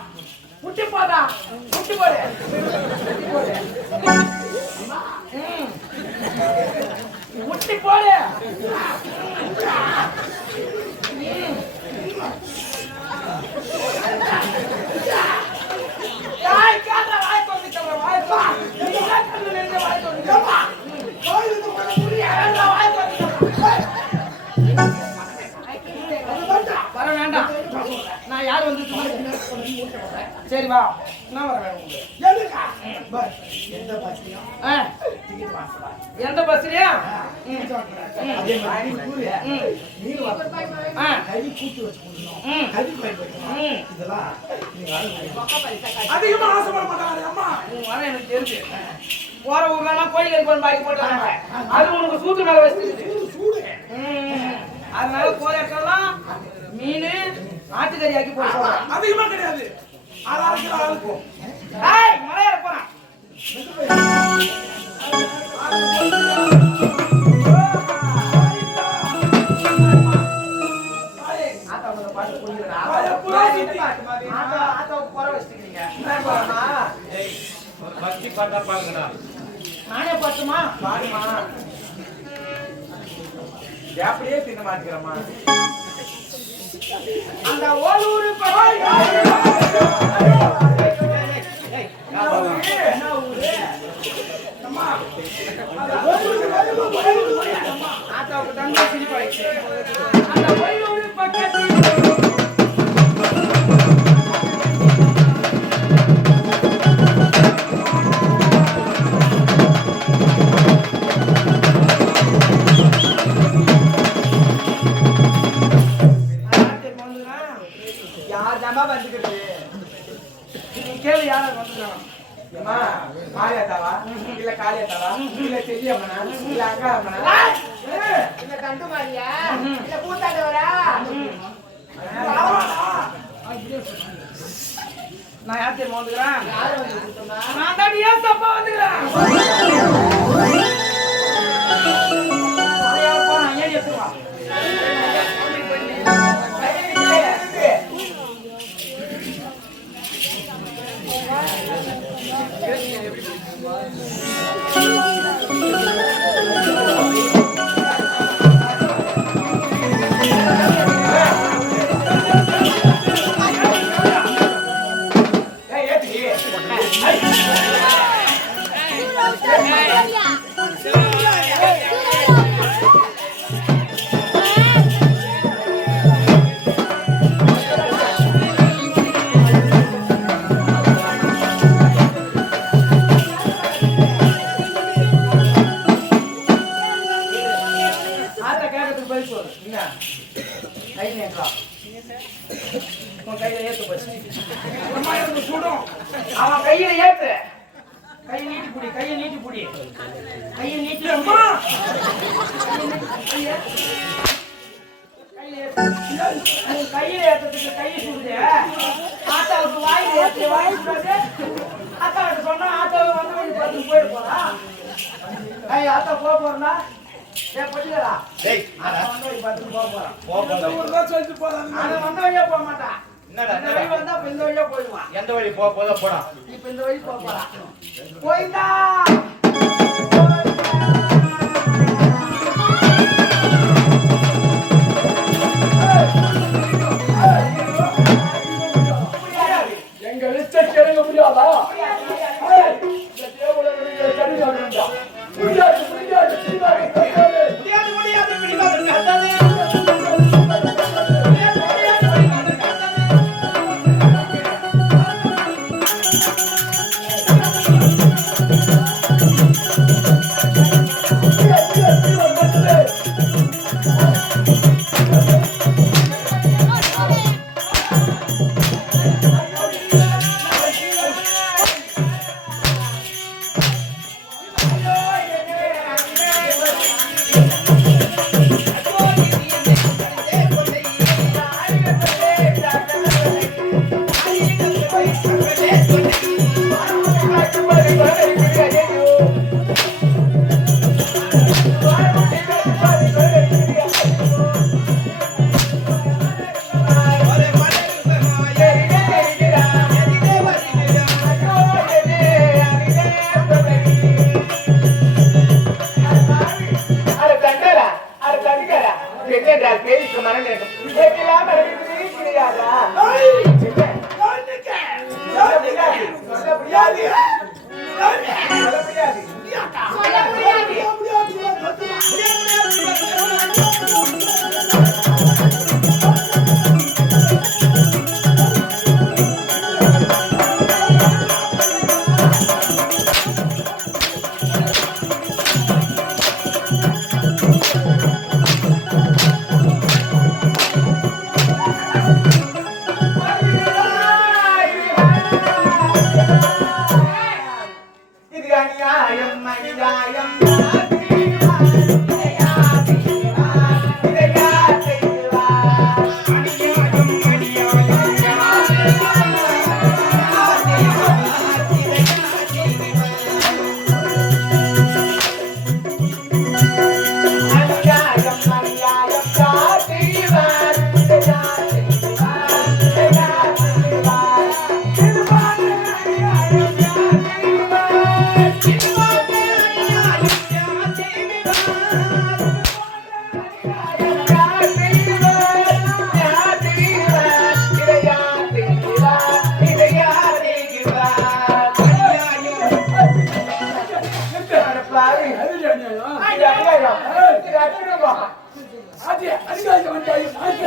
முட்டி போடா முட்டி போடு முட்டி போடு வர வர வேண்டாம். நான் யார் வந்து சரி வா. நான் வர வேணும் எதுக்கா? பஸ் எந்த பஸ்லயும் டிக்கெட் வாங்கலாம். எந்த பஸ்லயா? அதே மாதிரி கூறிய நீங்க வரணும். கை கூட்டி வச்சு கொடுக்கணும். கை பை வைக்கணும். இதெல்லாம் நீங்க அதிகமா ஆசைப்பட மாட்டாங்க அம்மா. வர எனக்கு தெரிஞ்சு போற ஊர்லாம் கோழிகள் போய் பாக்கி போட்டாங்க. அது உனக்கு சூத்து மேல வச்சிருக்கு. சூடு. அதனால போற இடத்துலாம் மீன் ஆட்டுக்கறி ஆக்கி போடுறாங்க. அதிகமா கிடையாது. 6 கிலோ இருக்கும். ஏய் மலையாள போறான். ஆத்தாவுக்கு பாட்டு புரியுதுடா. ஆத்தாவுக்கு போற வச்சிட்டீங்க. என்ன போறமா? ஏய் பக்தி பாட்டா பாருங்கடா. நானே பாட்டுமா? பாடுமா. அப்படியே தின்ன மாட்டேங்கிறமா. அந்த ஓலூரு பக்கம் ஆத்தாவுக்கு தங்க சிரிப்பாயிடுச்சு. அந்த ஓலூரு பக்கத்தில் யார் தாமா வந்துக்கிட்டு நீ கேளு யார வந்துக்கிறான். ஏமா மாரியாத்தாவா இல்ல காளியாத்தாவா இல்ல தெரியம்மனா இல்ல அக்கா அம்மனா இல்ல கண்டு மாரியா இல்ல கூத்தாண்டவரா? நான் யார் தெரியுமா வந்துக்கிறேன்? நான் தான் ஏன் தப்பா வந்துக்கிறேன். ஏன் எடுத்துவா அவன் கையில ஏத்து. கையை நீட்டி புடி. கையை நீட்டி புடி. கையை நீட்டி கையில ஏத்துறதுக்கு கையை சுடுது. ஆத்தாவுக்கு வாயில ஏத்து. வாய் சுடாது. ஆத்தாவுக்கு சொன்னா ஆத்தாவை வந்து பார்த்து போயிட போறா. ஆத்தா போக போறா. ஏன் பட்டியலா? டேய் ஆத்தா வந்து பார்த்து போக போறான். ஒரு சொல்லிட்டு போறாங்க. அவன் வந்த வழியா போக மாட்டான். என்னடா இந்த வழி வந்தா இப்ப இந்த வழியா போயிடுவான். எந்த வழி போதா போடா. இப்ப இந்த வழி போக போறான். போயிட்டா எங்க லிஸ்ட கேளுங்க முடியாதா? இந்த தேவனுடைய கடிதம் வேண்டாம். முடியாது முடியாது சீதாவை கட்டாதே. முடியாது பிடிக்காது கத்தாதே. பேருக்கு மரணம் கிடையாது. ஆஜி அடிக்காத வந்தாய் ஆஜி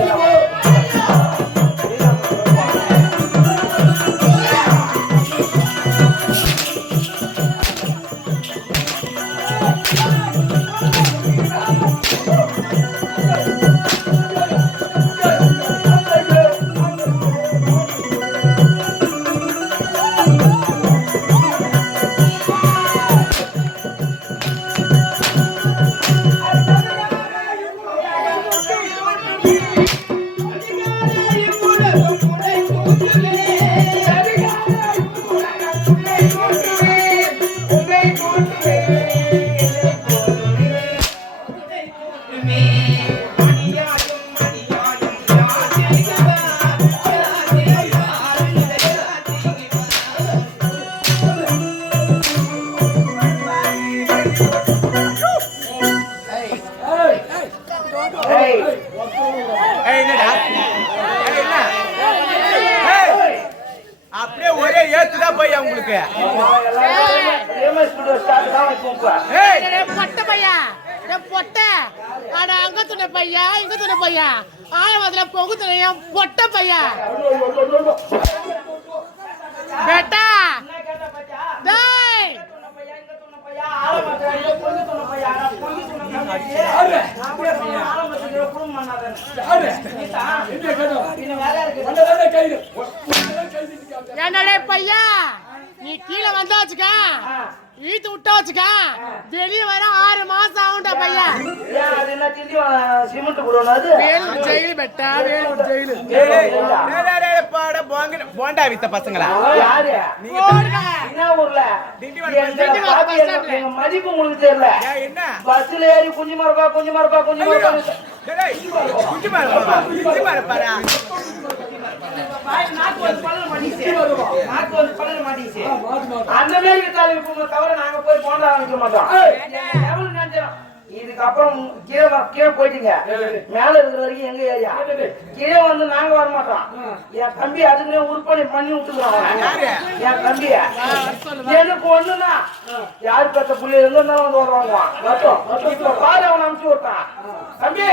அப்படியே ஒரே ஏத்துதான் போய் உங்களுக்கு பொட்ட பையா பொட்ட ஆனா அங்க துணை பையா இங்க துணை பையா ஆழமதுல பொகு துணையா பொட்ட பையா பேட்டா டேய் என்னடே பையா நீ கீழே வந்தாச்சுக்க வீட்டு விட்டா வச்சுக்க வெளியே வர 6 மாசம் ஆகும்டா பையா வேலூர் ஜெயிலு பெட்டா வேலூர் ஜெயிலு போண்டா வித்த பசங்களா மதிப்பு உங்களுக்கு தெரியல என்ன பஸ்ல ஏறி குஞ்சு மரப்பா குஞ்சு மரப்பா குஞ்சு மரப்பா அந்த மாதிரி தவிர நாங்க போய் போண்டா வாங்கிக்க மாட்டோம் இதுக்கப்புறம் கீழே போயிட்டீங்க மேல இருக்கிற வரைக்கும் எங்க ஏரியா கீழே வந்து நாங்க வர மாட்டோம் என் தம்பி அதுக்குன்னே உற்பத்தி பண்ணி விட்டுக்கிறோம் என் தம்பிய எனக்கு ஒண்ணுன்னா யாரு பெற்ற புள்ளி எங்க இருந்தாலும் வந்து வருவாங்க பாரு அவன் அனுப்பிச்சு விட்டான் தம்பி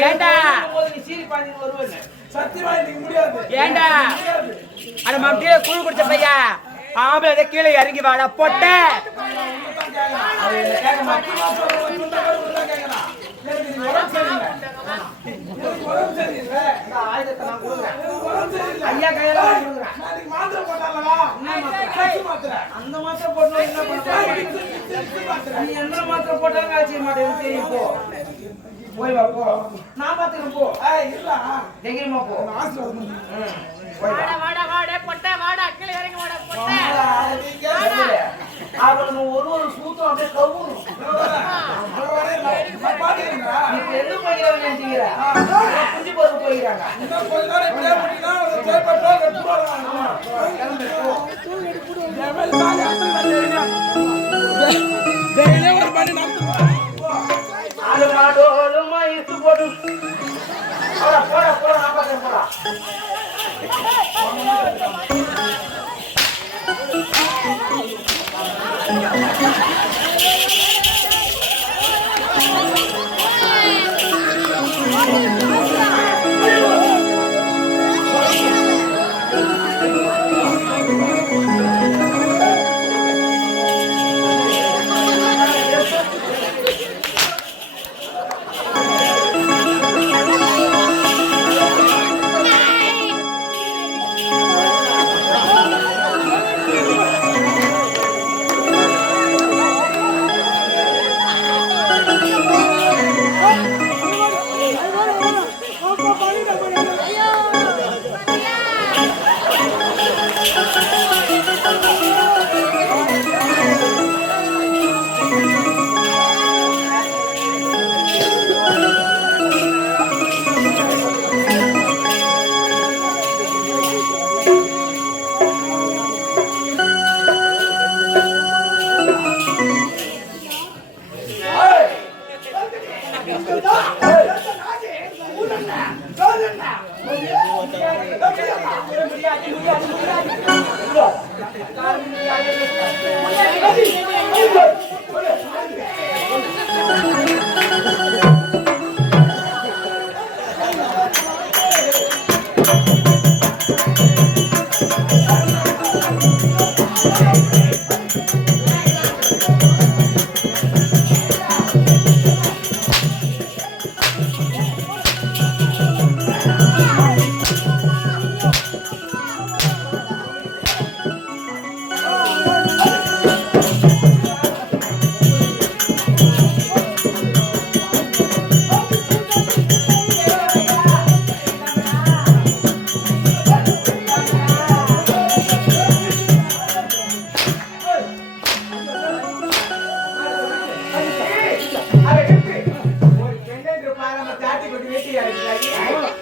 ஏண்டா சத்தியமா இன்னைக்கு முடியாது ஏண்டா அட மம்டியே கூழ் குடிச்ச பையா ஆம்பளை கீழே இறங்கி வாடா பொட்ட ஐயா கையில மாத்திரை போட்டாங்களா அந்த மாத்திரை போட்டா என்ன பண்ணுவாங்க நீ எந்த மாத்திரை போட்டாலும் காய்ச்சிக்க மாட்டேன் தெரியும் போ போய் வா போ நான் பாத்துக்கிறேன் போ இல்ல தைரியமா போ வாடா வாடா வாடா பொட்ட வாடா கீழே இறங்கி வாடா பொட்ட அவனுக்கு ஒரு சூத்தம் அப்படியே கவுரும் நீ எந்த போகிறவங்க நினைச்சீங்க குஞ்சு போது போகிறாங்க அது மாடோலுமா இட்டு போட்டு போடா போடா போடா நான் பாக்கிறேன் போடா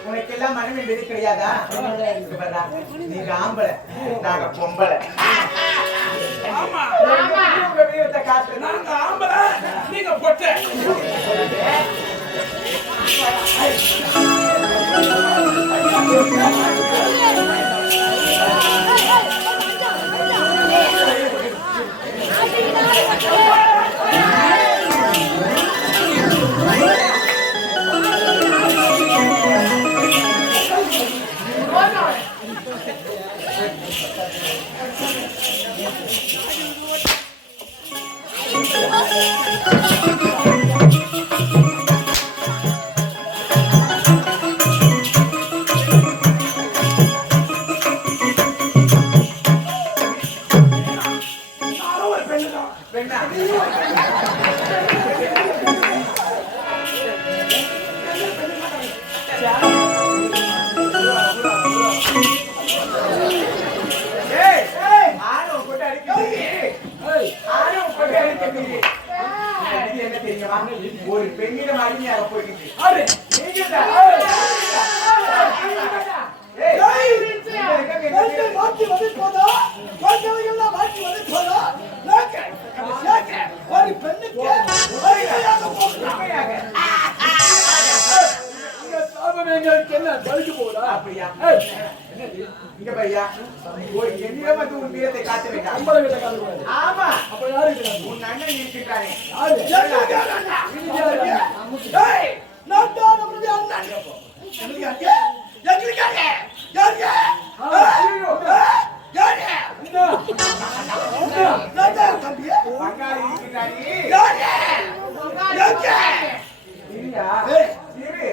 உனக்கெல்லாம் மனம் என்பது கிடையாதா? நீங்க ஆம்பளை, நாங்க பொம்பளை. உங்க வீரத்தை காட்டு. நாங்க ஆம்பளை, நீங்க பொட்டை. ஒரு பெண்ணிடம் அடிமையாக போயிட்டு மாற்றி வந்து போதா மாற்றி வந்து போதா ஒரு பெண்ணுக்கு என்ன பலிக்கு போதா? அப்படியா? இங்க பையா, ஒரு என்னிடம் வந்து உன் வீரத்தை காட்ட வேண்டாம். அம்பளை வீட்டை காட்டுவாரு. ஆமா, அப்ப யாரு இருக்கிறாங்க? உன் அண்ணன் இருக்கின்றானே. நான் தான் நம்மளுடைய அண்ணன். எங்களுக்கு தம்பி பங்காளி இருக்கின்றானே. இருயா, இரு.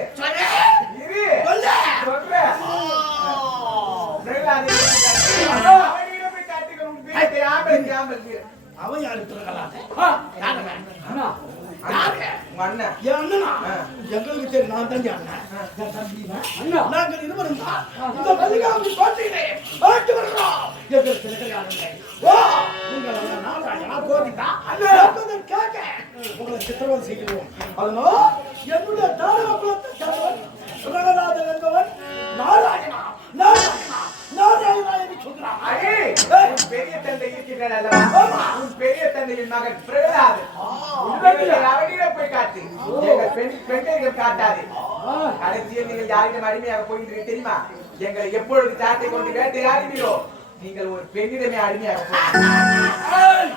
சொல்றேன். அவனிடம் போய் காட்டுகிற உன் வீரத்தை ஆம்பல் வீரன். அவன் யாரு இருக்கிறாங்களா? உங்க அண்ணன். என் அண்ணனா? எங்களுக்கு தெரியும், நான் தான் அண்ணன். என் தம்பி அண்ணா. நாங்கள் இருவரும் தான் இந்த மல்லிகாவுக்கு கோட்டையிலே ஆட்டு வருகிறோம். எங்களுக்கு இருக்கிறார்கள். ஓ, உங்கள் அண்ணன் நாராயணா கோவிந்தா என்பதை கேட்க உங்களை சித்திரவதை செய்கிறோம். அதனால் என்னுடைய தாரக குலத்தை சேர்ந்தவன் பிரகலாதன் என்பவன் நாராயணா என்று சொல்கிறான். உன் பெரிய தந்தை இருக்கின்றான் அல்லவா? உன் பெரிய தந்தையின் மகன் பிரகலாதன். அவனிடம் போய் காட்டு. எங்கள் பெண்கள் காட்டாது. கடைசியில் நீங்கள் யாரிடம் அடிமையாக போகின்றீர்கள் தெரியுமா? எங்களை எப்பொழுது சாட்டை கொண்டு வேட்டையாடுவீரோ நீங்கள் ஒரு பெண்ணிடமே அடிமையாக போகிறீர்கள்.